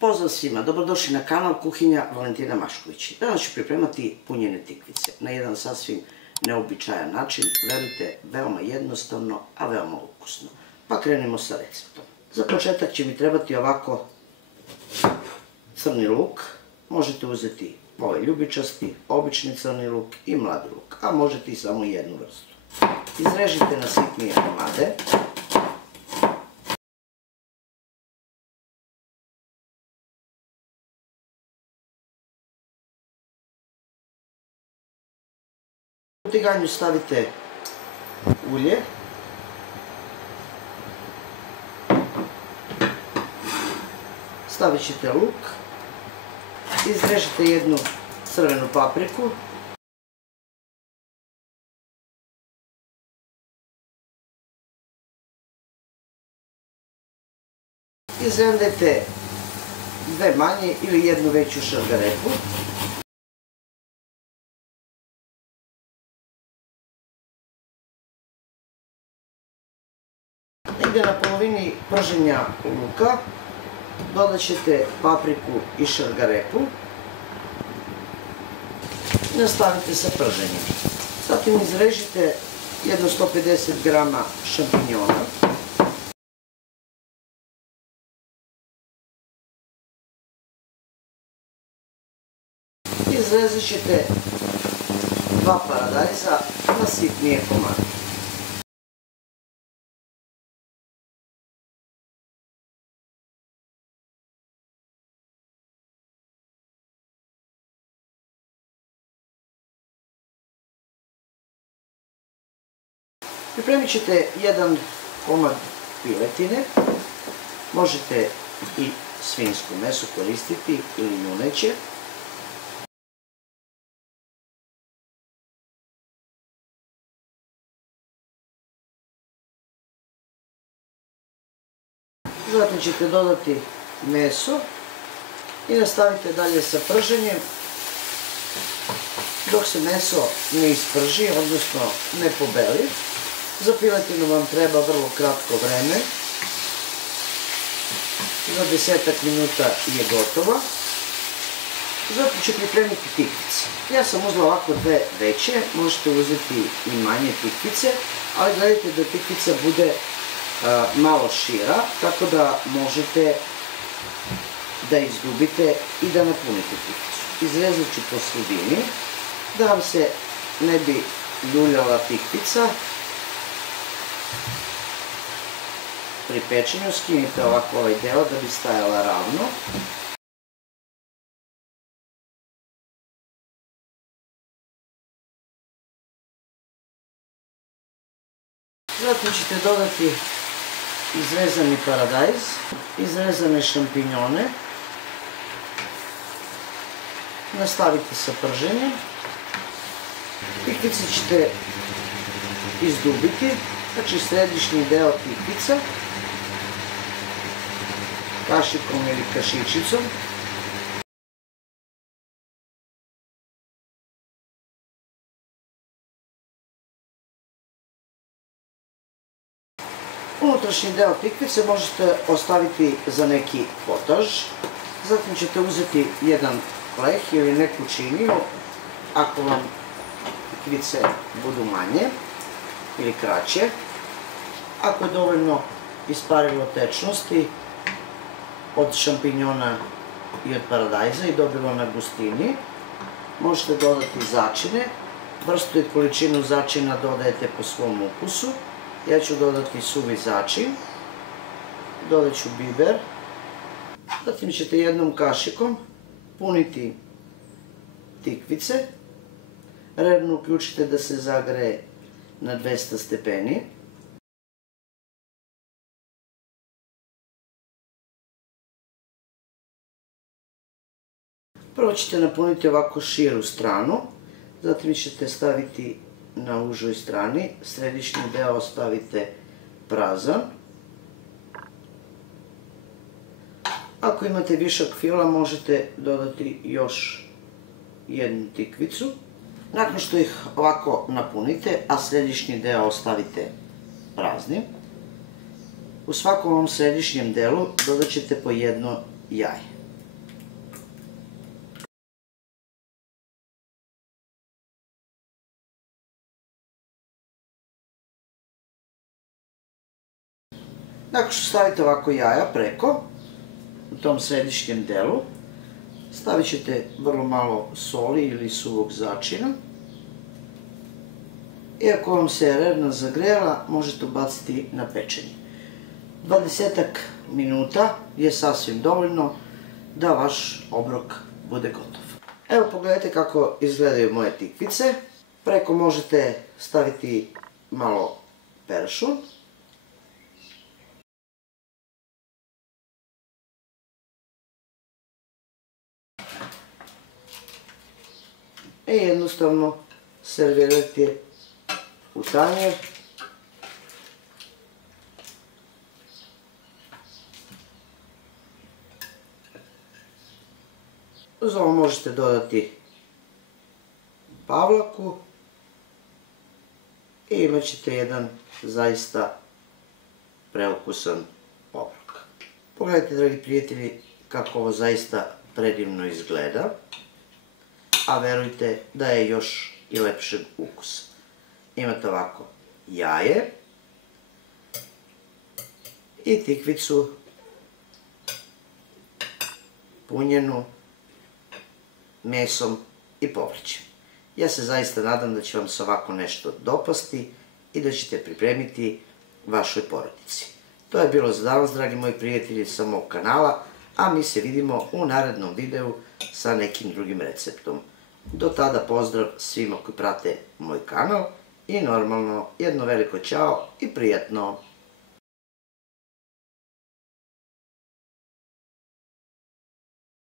Pozdrav svima, dobrodošli na kanal Kuhinja Valentina Mašković. Danas ću pripremati punjene tikvice na jedan sasvim neobičajan način, verujte, veoma jednostavno, a veoma ukusno. Pa krenimo sa receptom. Za početak će mi trebati ovako crni luk, možete uzeti ovaj ljubičasti, obični crni luk i mladi luk, a možete i samo jednu vrstu. Izrežite na sitnije komade. U tiganju stavite ulje, stavit ćete luk, izrežite jednu crvenu papriku, izrendajte dve manje ili jednu veću šargarepu. Negdje na polovini prženja luka dodat ćete papriku i šargarepu i nastavite sa prženjem. Zatim izrežite jedno 150 g šampinjona. Izrezat ćete dva paradajza na sitnije komade. Pripremit ćete jedan komad piletine, možete i svinjsko meso koristiti ili juneće. Zatim ćete dodati meso i nastavite dalje sa prženjem dok se meso ne isprži, odnosno ne pobeli. Za piletinu vam treba vrlo kratko vreme, za 10 minuta je gotova. Zatim ću pripremiti tikvice. Ja sam uzela ovako dve veće, možete uzeti i manje tikvice, ali gledajte da tikvica bude malo šira, tako da možete da izdubite i da napunite tikvicu. Izrezat ću po sredini, da vam se ne bi ljuljala tikvica. Pri pečenju skinite ovako ovaj deo da bi stajala ravno. Zatim ćete dodati izrezani paradajz, izrezane šampinjone, nastavite sa prženjem. Tikvice ćete izdubiti, znači središnji deo tikvica, kašikom ili kašičicom. Unutrašnji deo tikvice možete ostaviti za neki potaž. Zatim ćete uzeti jedan leh ili neku činiju, ako vam tikvice budu manje ili kraće. Ako je dovoljno isparilo tečnosti od šampinjona i od paradajza i dobilo na gustini, možete dodati začine. Vrstu i količinu začina dodajete po svom ukusu. Ja ću dodati suvi začin, dodat ću biber, zatim ćete jednom kašikom puniti tikvice, revno uključite da se zagreje na 200 stepeni. Prvo ćete napuniti ovako širu stranu, zatim ćete staviti na užoj strani, središnji deo ostavite prazan. Ako imate višak fila možete dodati još jednu tikvicu. Nakon što ih ovako napunite, a središnji deo ostavite praznim, u svakom ovom središnjem delu dodat ćete po jedno jaje. Nakon što stavite ovako jaja preko, u tom središnjem delu, stavit ćete vrlo malo soli ili suvog začina. I ako vam se rerna zagrela, možete ubaciti na pečenje. 20 minuta je sasvim dovoljno da vaš obrok bude gotov. Evo pogledajte kako izgledaju moje tikvice. Preko možete staviti malo peršun. I jednostavno servirajte u tanjer. Uz ovo možete dodati pavlaku i imat ćete jedan zaista preukusan obrok. Pogledajte, dragi prijatelji, kako ovo zaista predivno izgleda, a verujte da je još i lepšeg ukusa. Imate ovako jaje i tikvicu punjenu mesom i povrćem. Ja se zaista nadam da će vam se ovako nešto dopasti i da ćete pripremiti vašoj porodici. To je bilo za danas, dragi moji prijatelji, sa mog kanala, a mi se vidimo u narednom videu sa nekim drugim receptom. Do tada pozdrav svima koji prate moj kanal i normalno jedno veliko ćao i prijatno!